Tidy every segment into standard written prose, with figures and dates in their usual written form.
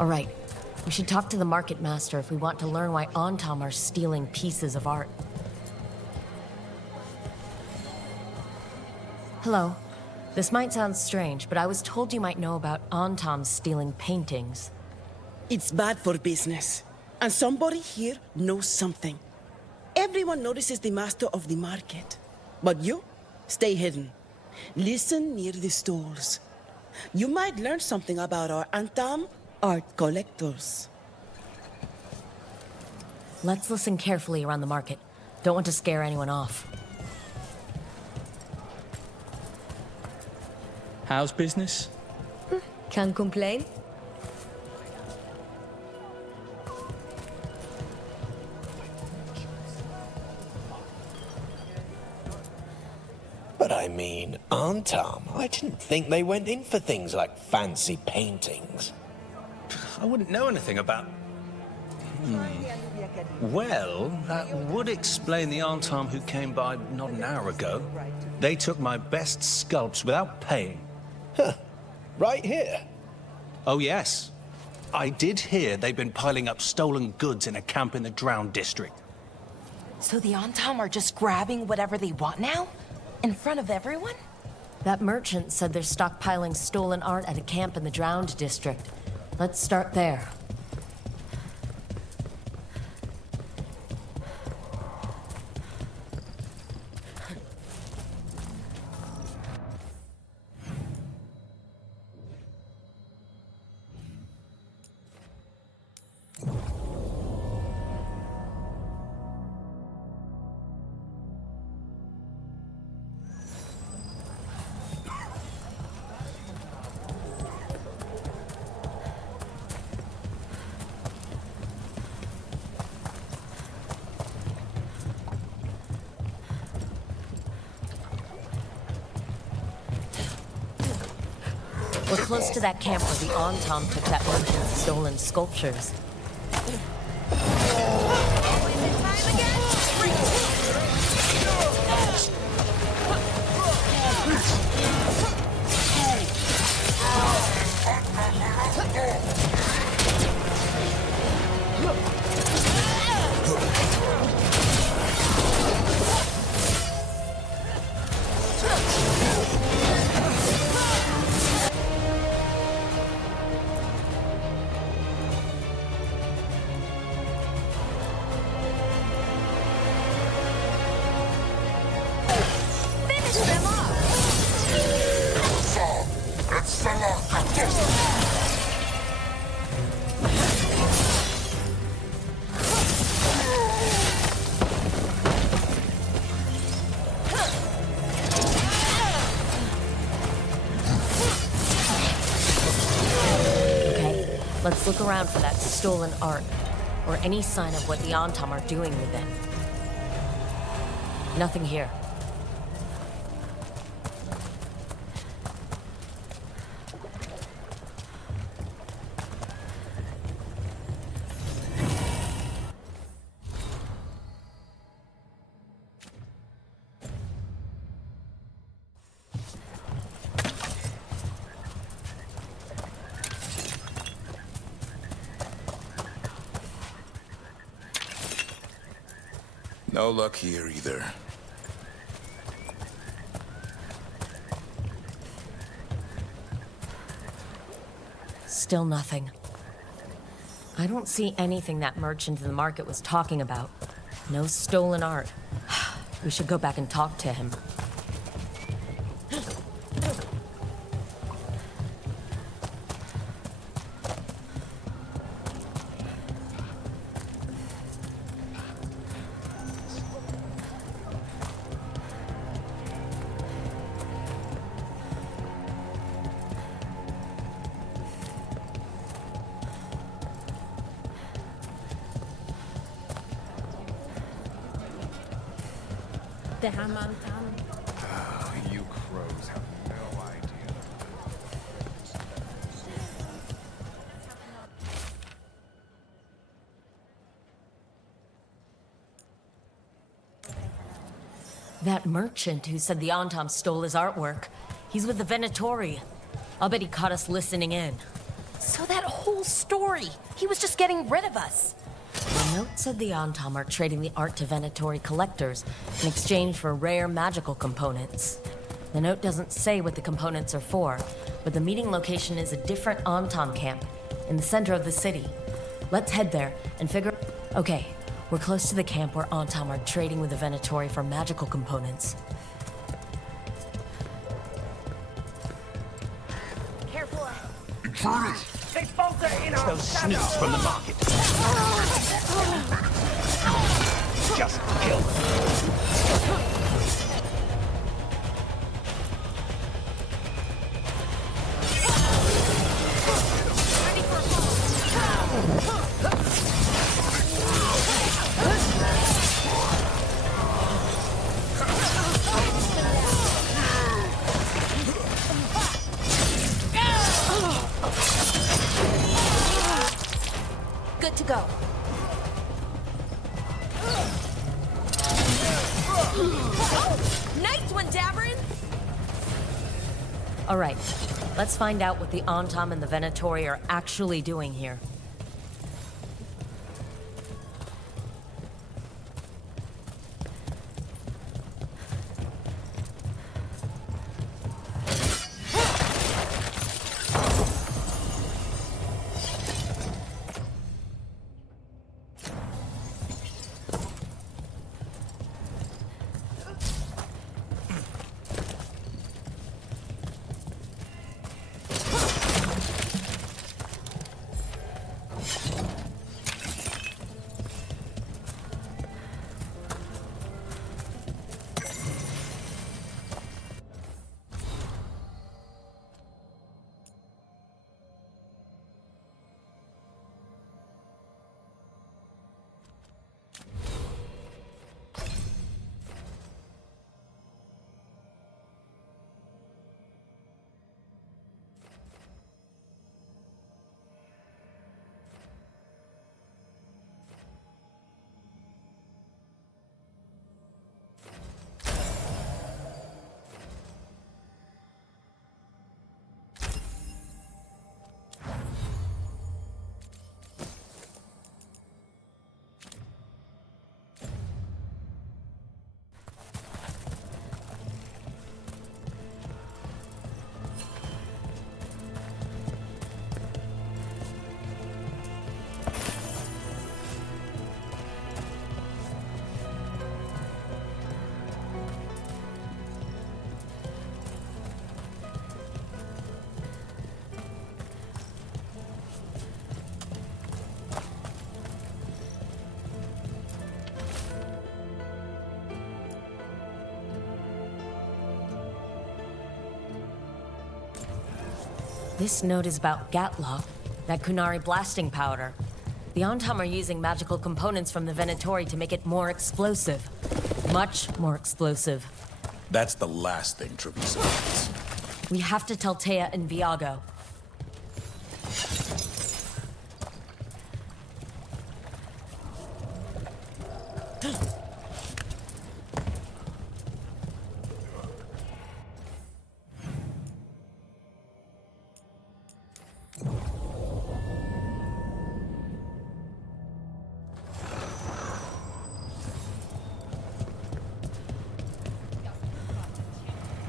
All right. We should talk to the market master if we want to learn why Antam are stealing pieces of art. Hello. This might sound strange, but I was told you might know about Antam stealing paintings. It's bad for business. And somebody here knows something. Everyone notices the master of the market. But you, stay hidden. Listen near the stalls. You might learn something about our Antam art collectors. Let's listen carefully around the market. Don't want to scare anyone off. How's business? Can't complain. But I mean, Antam, I didn't think they went in for things like fancy paintings. I wouldn't know anything about... Well, that would explain the Antam who came by not an hour ago. They took my best sculpts without paying. Huh. Right here? Oh, yes. I did hear they've been piling up stolen goods in a camp in the Drowned district. So the Antam are just grabbing whatever they want now? In front of everyone? That merchant said they're stockpiling stolen art at a camp in the Drowned district. Let's start there. We're close to that camp where the Antam took that merchant's stolen sculptures. Let's look around for that stolen art, or any sign of what the Antam are doing with it. Nothing here. No luck here either. Still nothing. I don't see anything that merchant in the market was talking about. No stolen art. We should go back and talk to him. You crows have no idea. That merchant who said the Antam stole his artwork. He's with the Venatori. I'll bet he caught us listening in. So that whole story, he was just getting rid of us. The note said the Antam are trading the art to Venatori collectors in exchange for rare magical components. The note doesn't say what the components are for, but the meeting location is a different Antam camp in the center of the city. Let's head there and figure... Okay, we're close to the camp where Antam are trading with the Venatori for magical components. Careful. Intruders! Those sneaks from the market. Just kill them. Good to go. Nice one, Daverin! All right, let's find out what the Antam and the Venatori are actually doing here. This note is about Gatlock, that Kunari blasting powder. The Antam are using magical components from the Venatori to make it more explosive. Much more explosive. That's the last thing Trevisa needs. We have to tell Taya and Viago.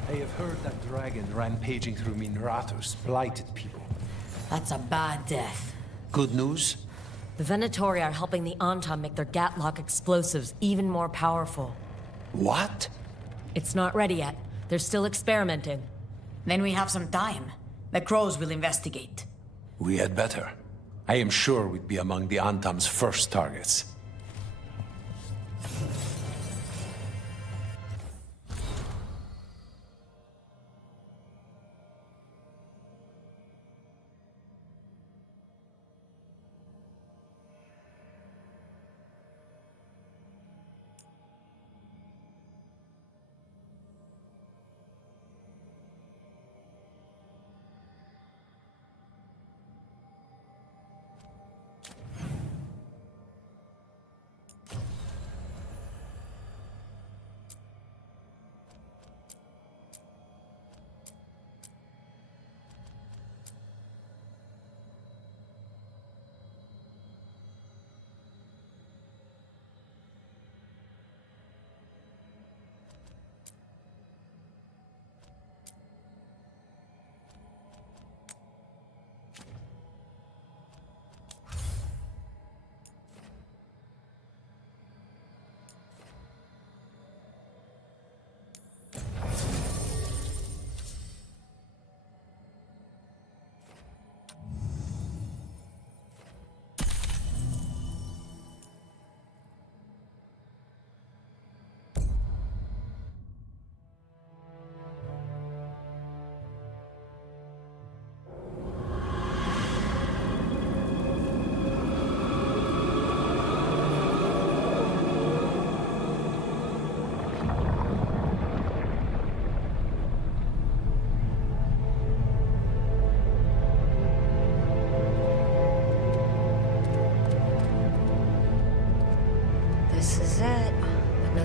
I have heard that dragon rampaging through Minratos blighted people. That's a bad death. Good news? The Venatori are helping the Antam make their Gatlock explosives even more powerful. What? It's not ready yet. They're still experimenting. Then we have some time. The crows will investigate. We had better. I am sure we'd be among the Antam's first targets.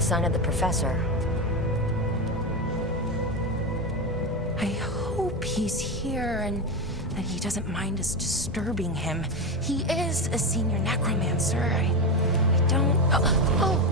sign of the professor. I hope he's here and that he doesn't mind us disturbing him. He is a senior necromancer. I don't... Oh!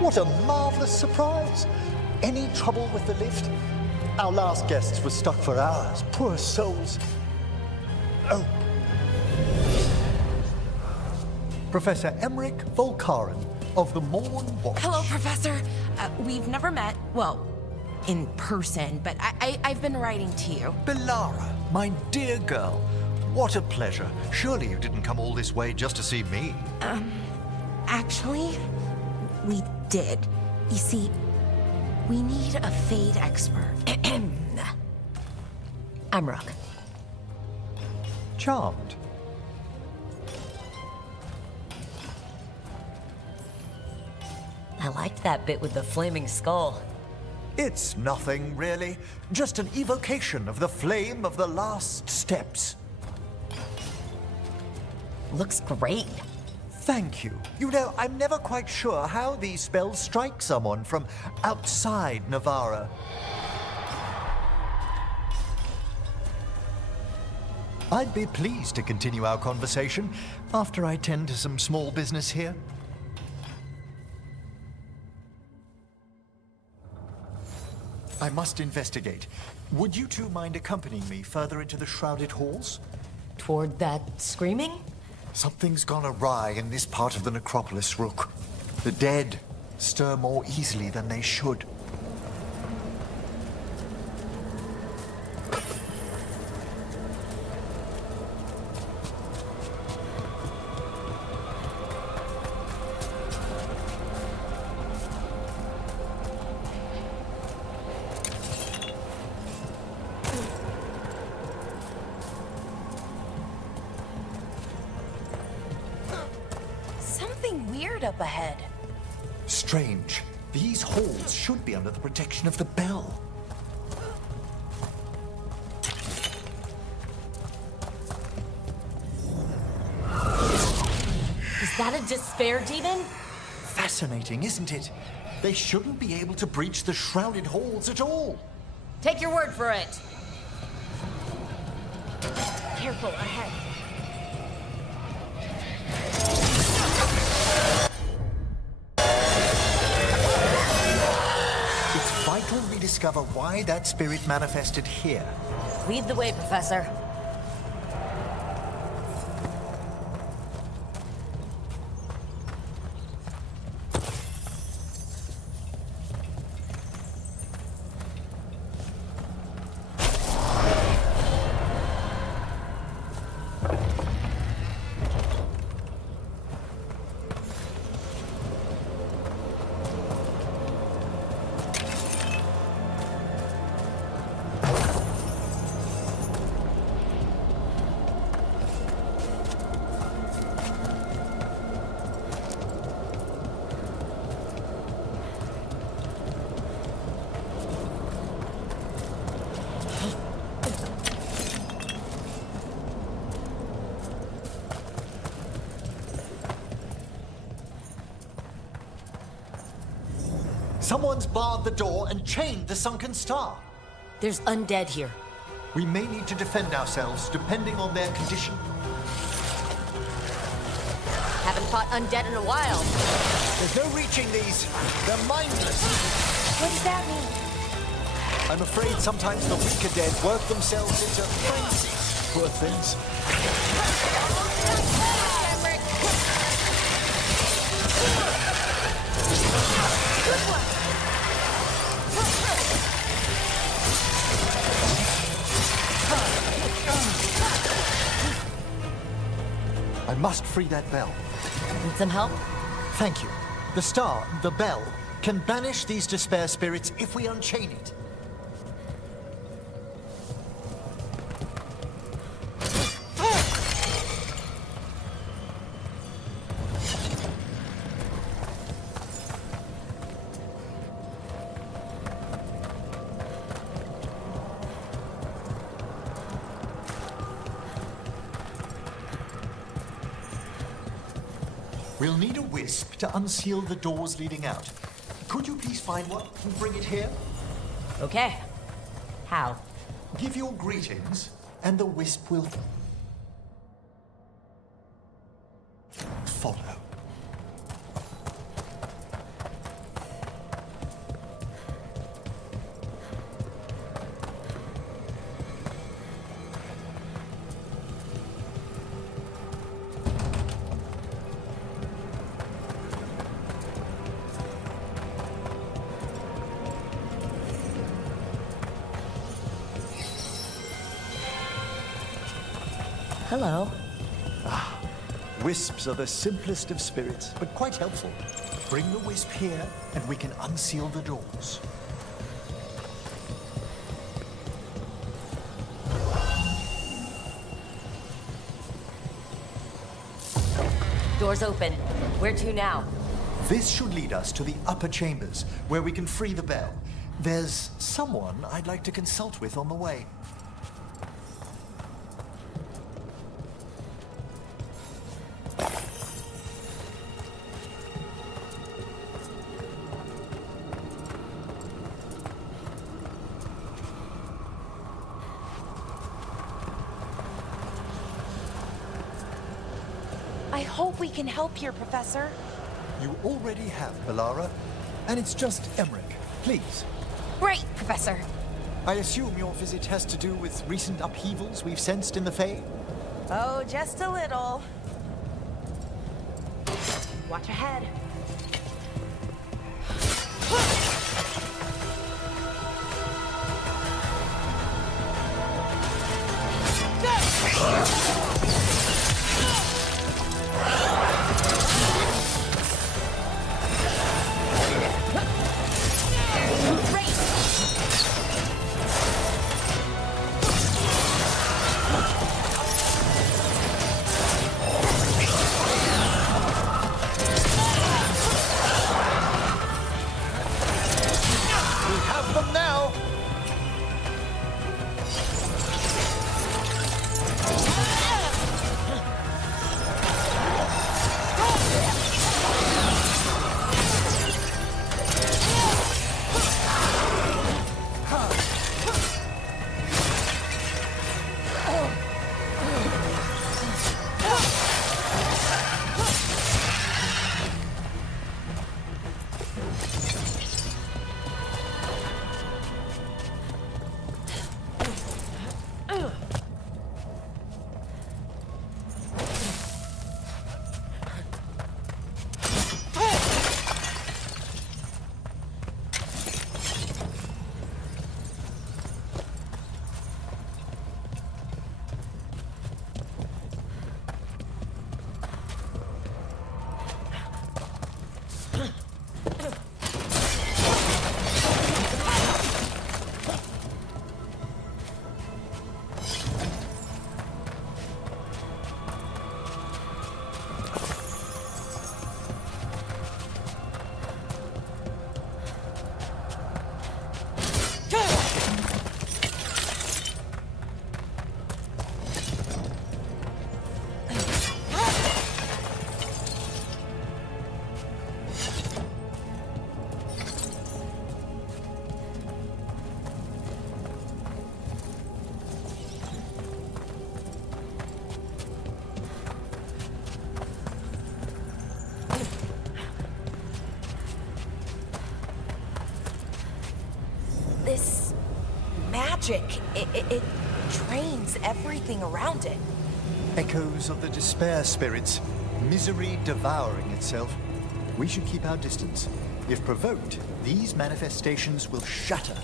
What a marvelous surprise! Any trouble with the lift? Our last guests were stuck for hours. Poor souls. Oh. Professor Emmerich Volkaren of the Morn Watch. Hello, Professor. We've never met, well, in person, but I've been writing to you. Belara, my dear girl. What a pleasure. Surely you didn't come all this way just to see me. Actually, we did. You see, we need a fade expert. I'm Rook. Charmed. I liked that bit with the flaming skull. It's nothing, really. Just an evocation of the flame of the last steps. Looks great. Thank you. You know, I'm never quite sure how these spells strike someone from outside Navarra. I'd be pleased to continue our conversation after I tend to some small business here. I must investigate. Would you two mind accompanying me further into the shrouded halls? Toward that screaming? Something's gone awry in this part of the necropolis, Rook. The dead stir more easily than they should. Up ahead. Strange. These halls should be under the protection of the bell. Is that a despair demon? Fascinating, isn't it? They shouldn't be able to breach the shrouded halls at all. Take your word for it. Careful, ahead. Vital we discover why that spirit manifested here. Lead the way, Professor. Someone's barred the door and chained the sunken star. There's undead here. We may need to defend ourselves, depending on their condition. Haven't fought undead in a while. There's no reaching these. They're mindless. What does that mean? I'm afraid sometimes the weaker dead work themselves into frenzies. Poor things. I must free that bell. Need some help? Thank you. The star, the bell, can banish these despair spirits if we unchain it. We'll need a wisp to unseal the doors leading out. Could you please find one and bring it here? Okay. How? Give your greetings, and the wisp will follow. Hello. Wisps are the simplest of spirits, but quite helpful. Bring the wisp here, and we can unseal the doors. Doors open. Where to now? This should lead us to the upper chambers, where we can free the bell. There's someone I'd like to consult with on the way. I hope we can help here, Professor. You already have, Balara, and it's just Emmerich. Please. Great, Professor. I assume your visit has to do with recent upheavals we've sensed in the Fae? Oh, just a little. Watch ahead. This magic, it drains everything around it. Echoes of the despair spirits, misery devouring itself. We should keep our distance. If provoked, these manifestations will shatter.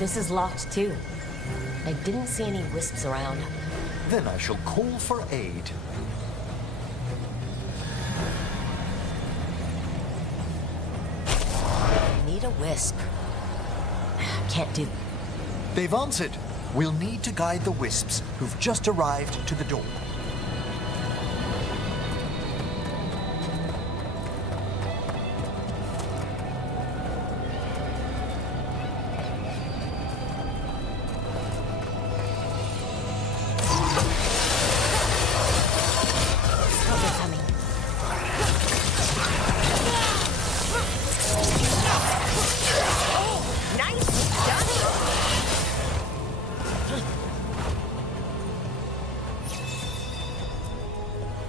This is locked too. I didn't see any wisps around. Then I shall call for aid. I need a wisp. Can't do. They've answered. We'll need to guide the wisps who've just arrived to the door.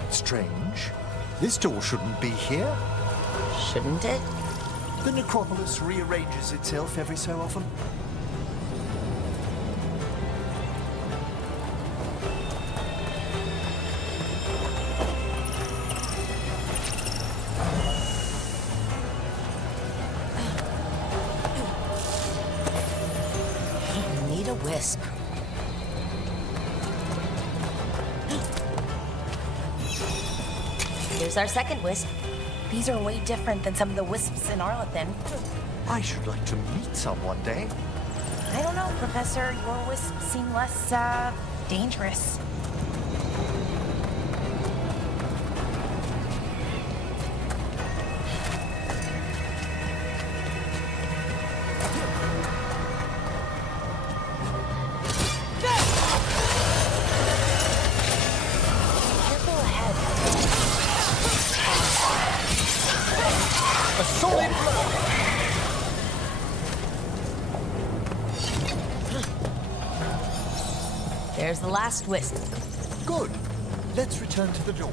Strange. This door shouldn't be here. Shouldn't it? The necropolis rearranges itself every so often. I need a wisp. Here's our second wisp. These are way different than some of the wisps in Arlethan. I should like to meet some one day. I don't know, Professor. Your wisps seem less, dangerous. A solid blow! There's the last wisp. Good. Let's return to the door.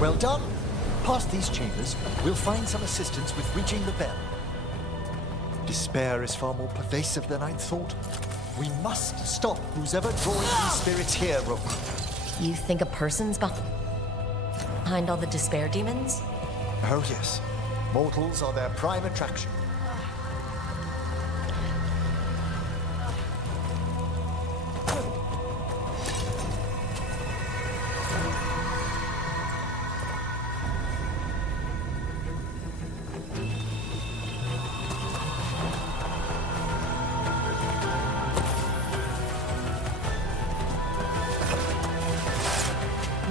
Well done. Past these chambers, we'll find some assistance with reaching the bell. Despair is far more pervasive than I'd thought. We must stop who's ever drawing these spirits here, Rook. You think a person's behind all the despair demons? Oh yes. Mortals are their prime attraction.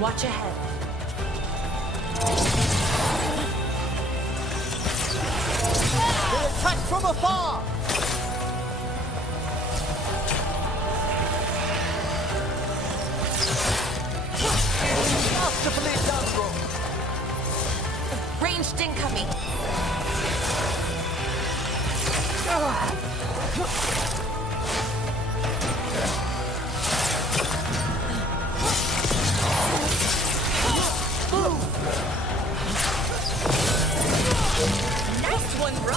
Watch ahead. They attack from afar! Masterfully done, Rook. Ranged incoming. Nice one, bro.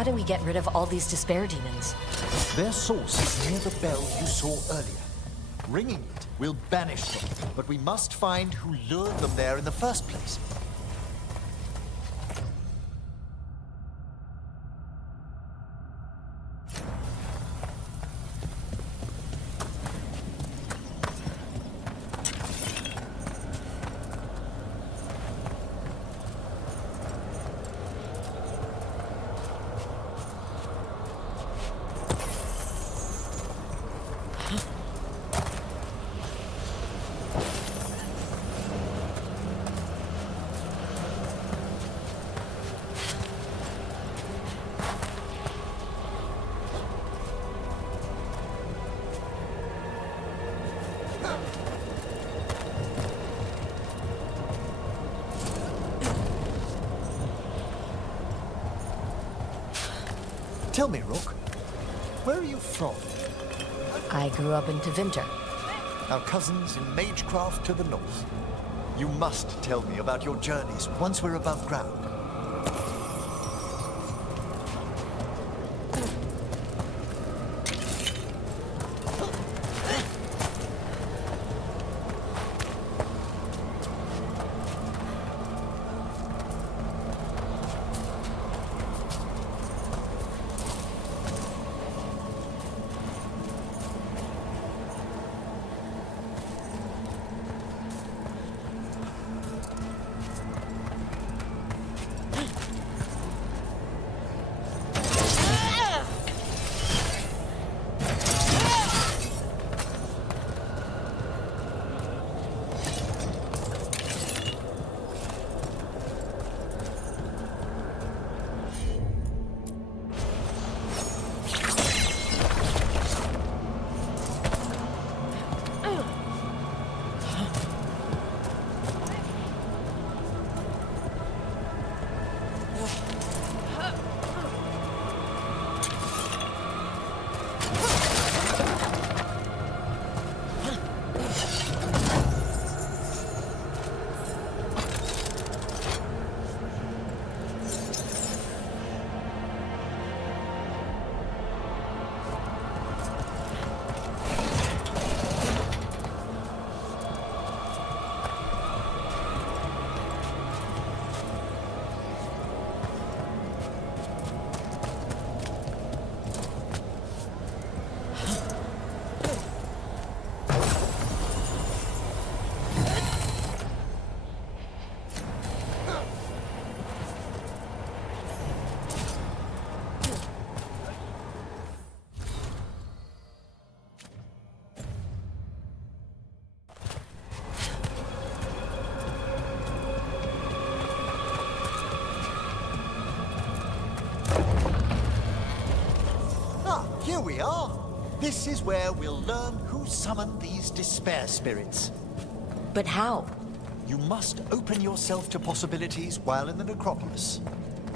How do we get rid of all these despair demons? Their source is near the bell you saw earlier. Ringing it will banish them, but we must find who lured them there in the first place. Tell me, Rook, where are you from? I grew up in Tevinter. Our cousins in Magecraft to the north. You must tell me about your journeys once we're above ground. Here we are. This is where we'll learn who summoned these despair spirits. But how? You must open yourself to possibilities while in the necropolis.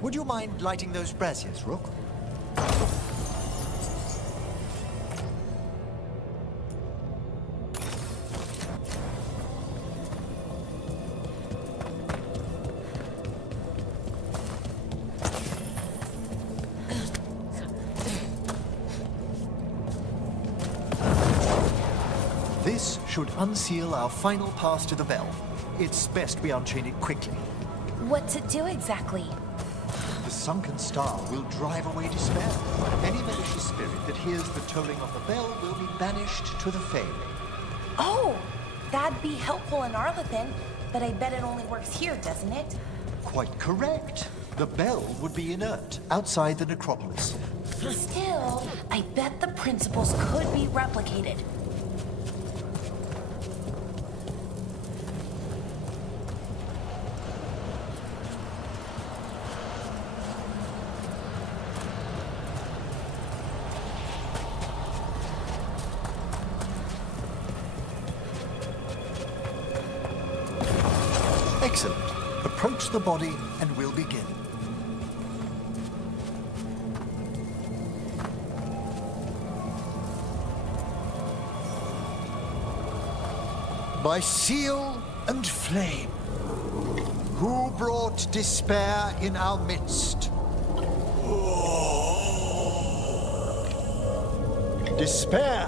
Would you mind lighting those braziers, Rook? This should unseal our final pass to the bell. It's best we unchain it quickly. What's it do exactly? The sunken star will drive away despair. Any malicious spirit that hears the tolling of the bell will be banished to the Fae. Oh, that'd be helpful in Arlethan, but I bet it only works here, doesn't it? Quite correct. The bell would be inert outside the necropolis. Still, I bet the principles could be replicated. Excellent. Approach the body and we'll begin. By seal and flame, who brought despair in our midst? Oh. Despair!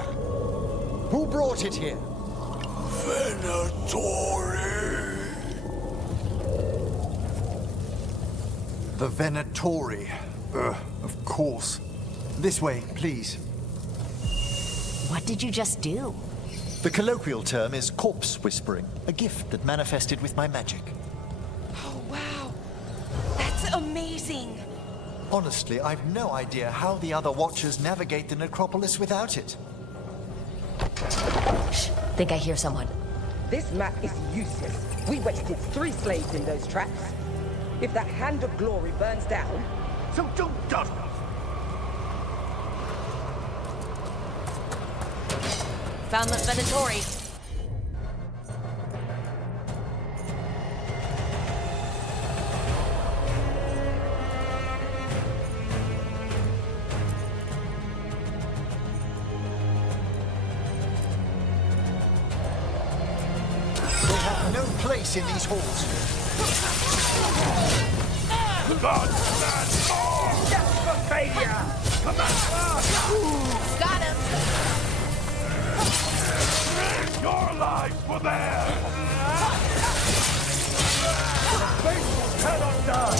Who brought it here? Venatori! The Venatori. Of course. This way, please. What did you just do? The colloquial term is corpse whispering, a gift that manifested with my magic. Oh, wow. That's amazing. Honestly, I've no idea how the other Watchers navigate the necropolis without it. Shh, think I hear someone. This map is useless. We wasted 3 slaves in those traps. If that Hand of Glory burns down, So don't dawdle! Found the Venatori. They have no place in these halls. God, that's all! death for failure! Come on! Got him. Your lives were there! Faithful cannot die!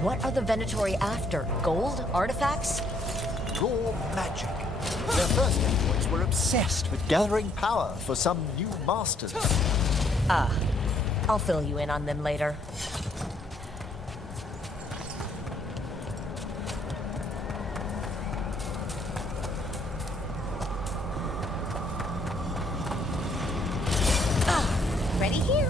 What are the Venatori after? Gold? Artifacts? Raw magic. Their first envoys were obsessed with gathering power for some new masters. I'll fill you in on them later. Ready here.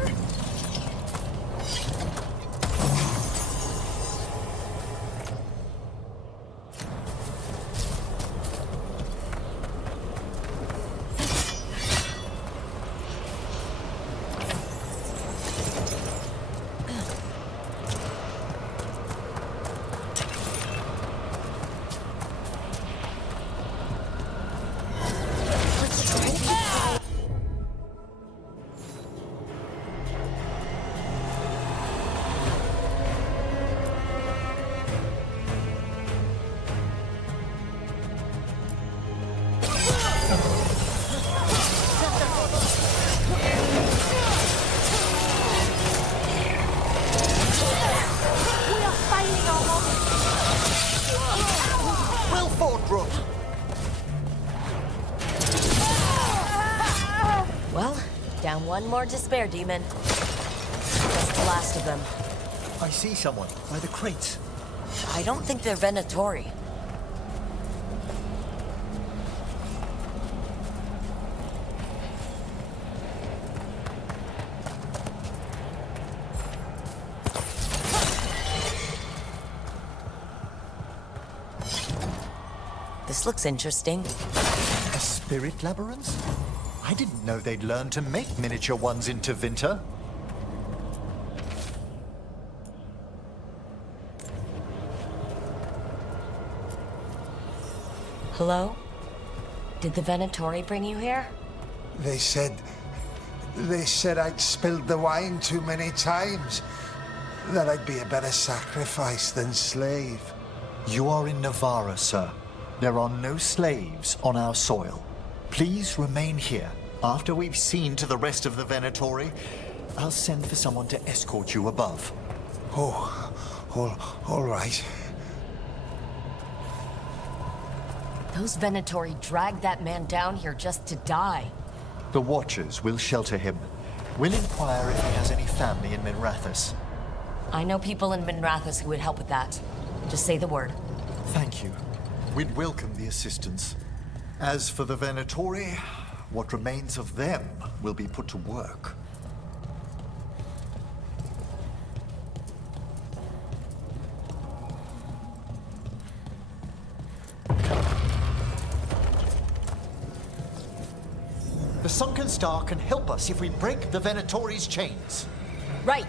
Well, down one more despair demon. That's the last of them. I see someone by the crates. I don't think they're Venatori. This looks interesting. A spirit labyrinth? I didn't know they'd learn to make miniature ones into Vinter. Hello? Did the Venatori bring you here? They said I'd spilled the wine too many times. That I'd be a better sacrifice than slave. You are in Navarra, sir. There are no slaves on our soil. Please remain here. After we've seen to the rest of the Venatori, I'll send for someone to escort you above. All right. Those Venatori dragged that man down here just to die. The Watchers will shelter him. We'll inquire if he has any family in Minrathous. I know people in Minrathous who would help with that. Just say the word. Thank you. We'd welcome the assistance. As for the Venatori, what remains of them will be put to work. The Sunken Star can help us if we break the Venatori's chains. Right.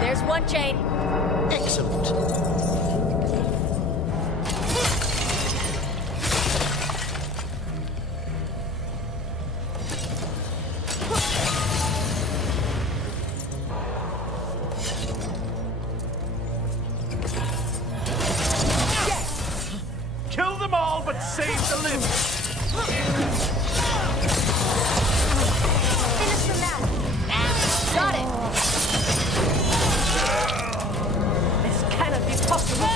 There's one chain. help but save the living. Finish the map. Got it. This cannot be possible.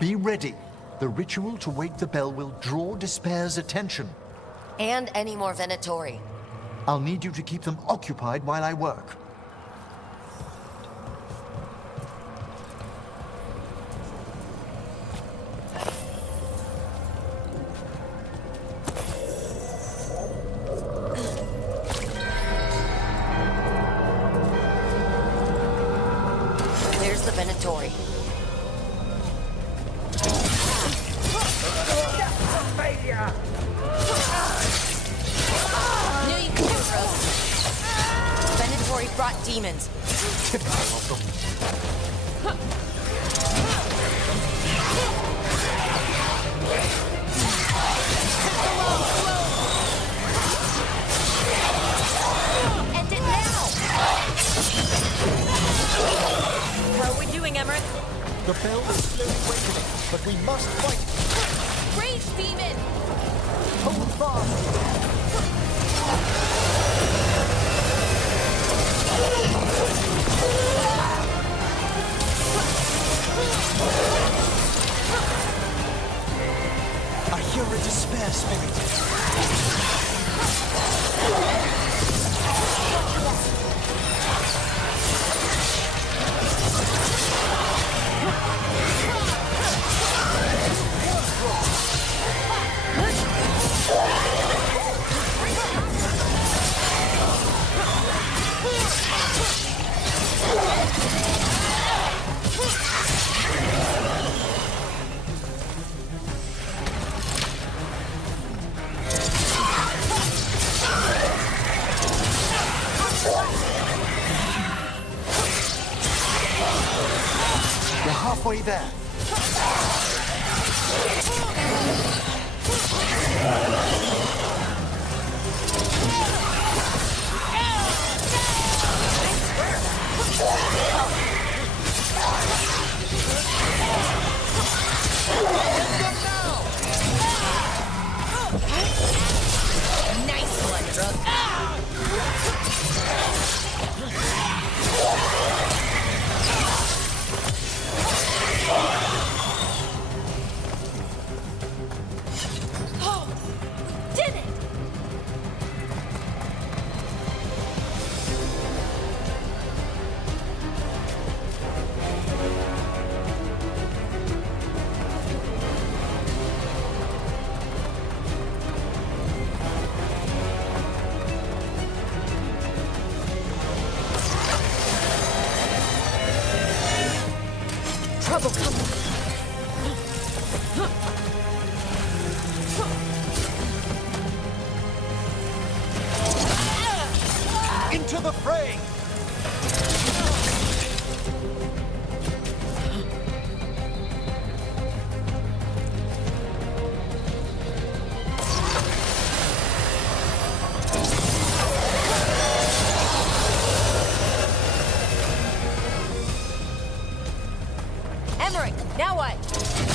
Be ready. The ritual to wake the bell will draw Despair's attention. And any more Venatori. I'll need you to keep them occupied while I work. There's the Venatori. Knew you could do it, Rose. Venatori brought demons. End it now! How are we doing, Emmerich? The bell is slowly awakening, but we must fight. Rage demon! Hold fast! I hear a despair spirit. You're halfway there. Nice one, Rook. Did it! Trouble coming. Into the fray! Now what?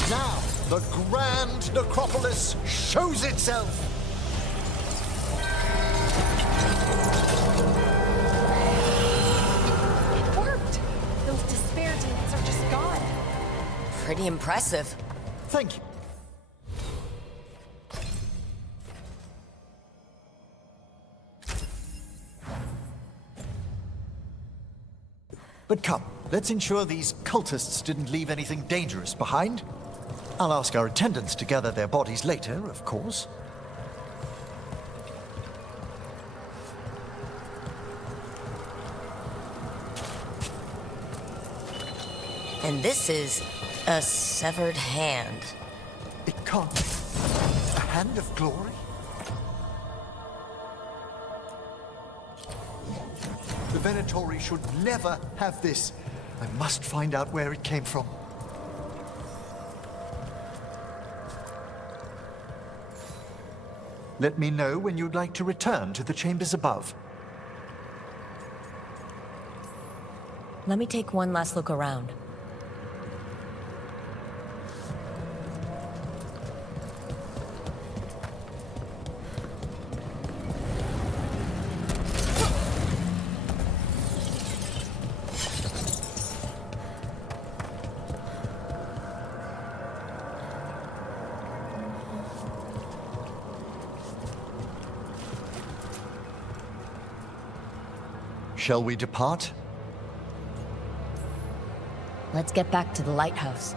Now, the grand necropolis shows itself. It worked. Those despair demons are just gone. Pretty impressive. Thank you. But come, let's ensure these cultists didn't leave anything dangerous behind. I'll ask our attendants to gather their bodies later, of course. And this is a severed hand. It can't be. A hand of glory? The Venatori should never have this. I must find out where it came from. Let me know when you'd like to return to the chambers above. Let me take one last look around. Shall we depart? Let's get back to the lighthouse.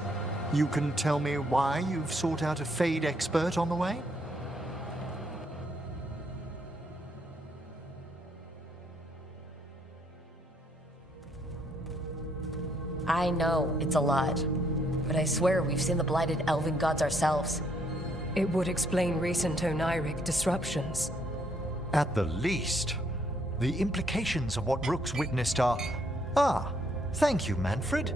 You can tell me why you've sought out a Fade expert on the way? I know it's a lot, but I swear we've seen the blighted elven gods ourselves. It would explain recent oniric disruptions. At the least. The implications of what Rook's witnessed are... Ah, thank you, Manfred.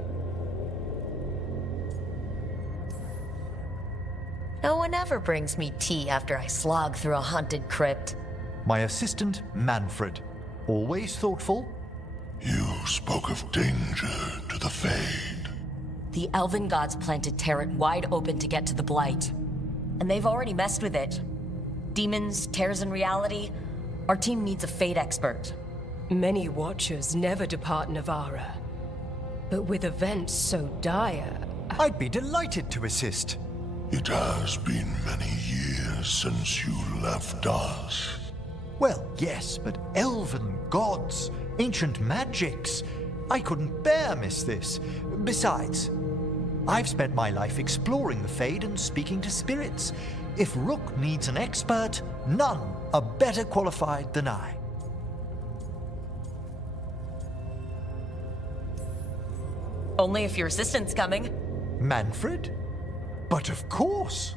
No one ever brings me tea after I slog through a haunted crypt. My assistant, Manfred. Always thoughtful. You spoke of danger to the Fade. The elven gods plan to tear it wide open to get to the blight. And they've already messed with it. Demons, tears in reality... Our team needs a Fade expert. Many Watchers never depart Navarra. But with events so dire... I'd be delighted to assist. It has been many years since you left us. Well, yes, but elven gods, ancient magics. I couldn't bear miss this. Besides, I've spent my life exploring the Fade and speaking to spirits. If Rook needs an expert, none are better qualified than I. Only if your assistant's coming. Manfred? But of course.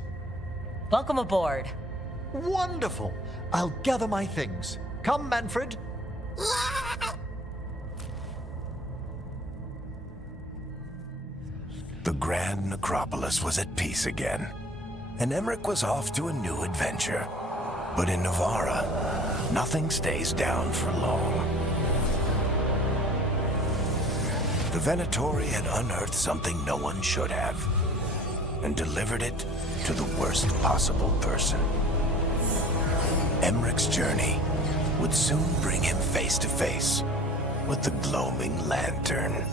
Welcome aboard. Wonderful. I'll gather my things. Come, Manfred. The grand necropolis was at peace again, and Emmerich was off to a new adventure. But in Navarra, nothing stays down for long. The Venatori had unearthed something no one should have, and delivered it to the worst possible person. Emmerich's journey would soon bring him face to face with the gloaming lantern.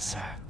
sir.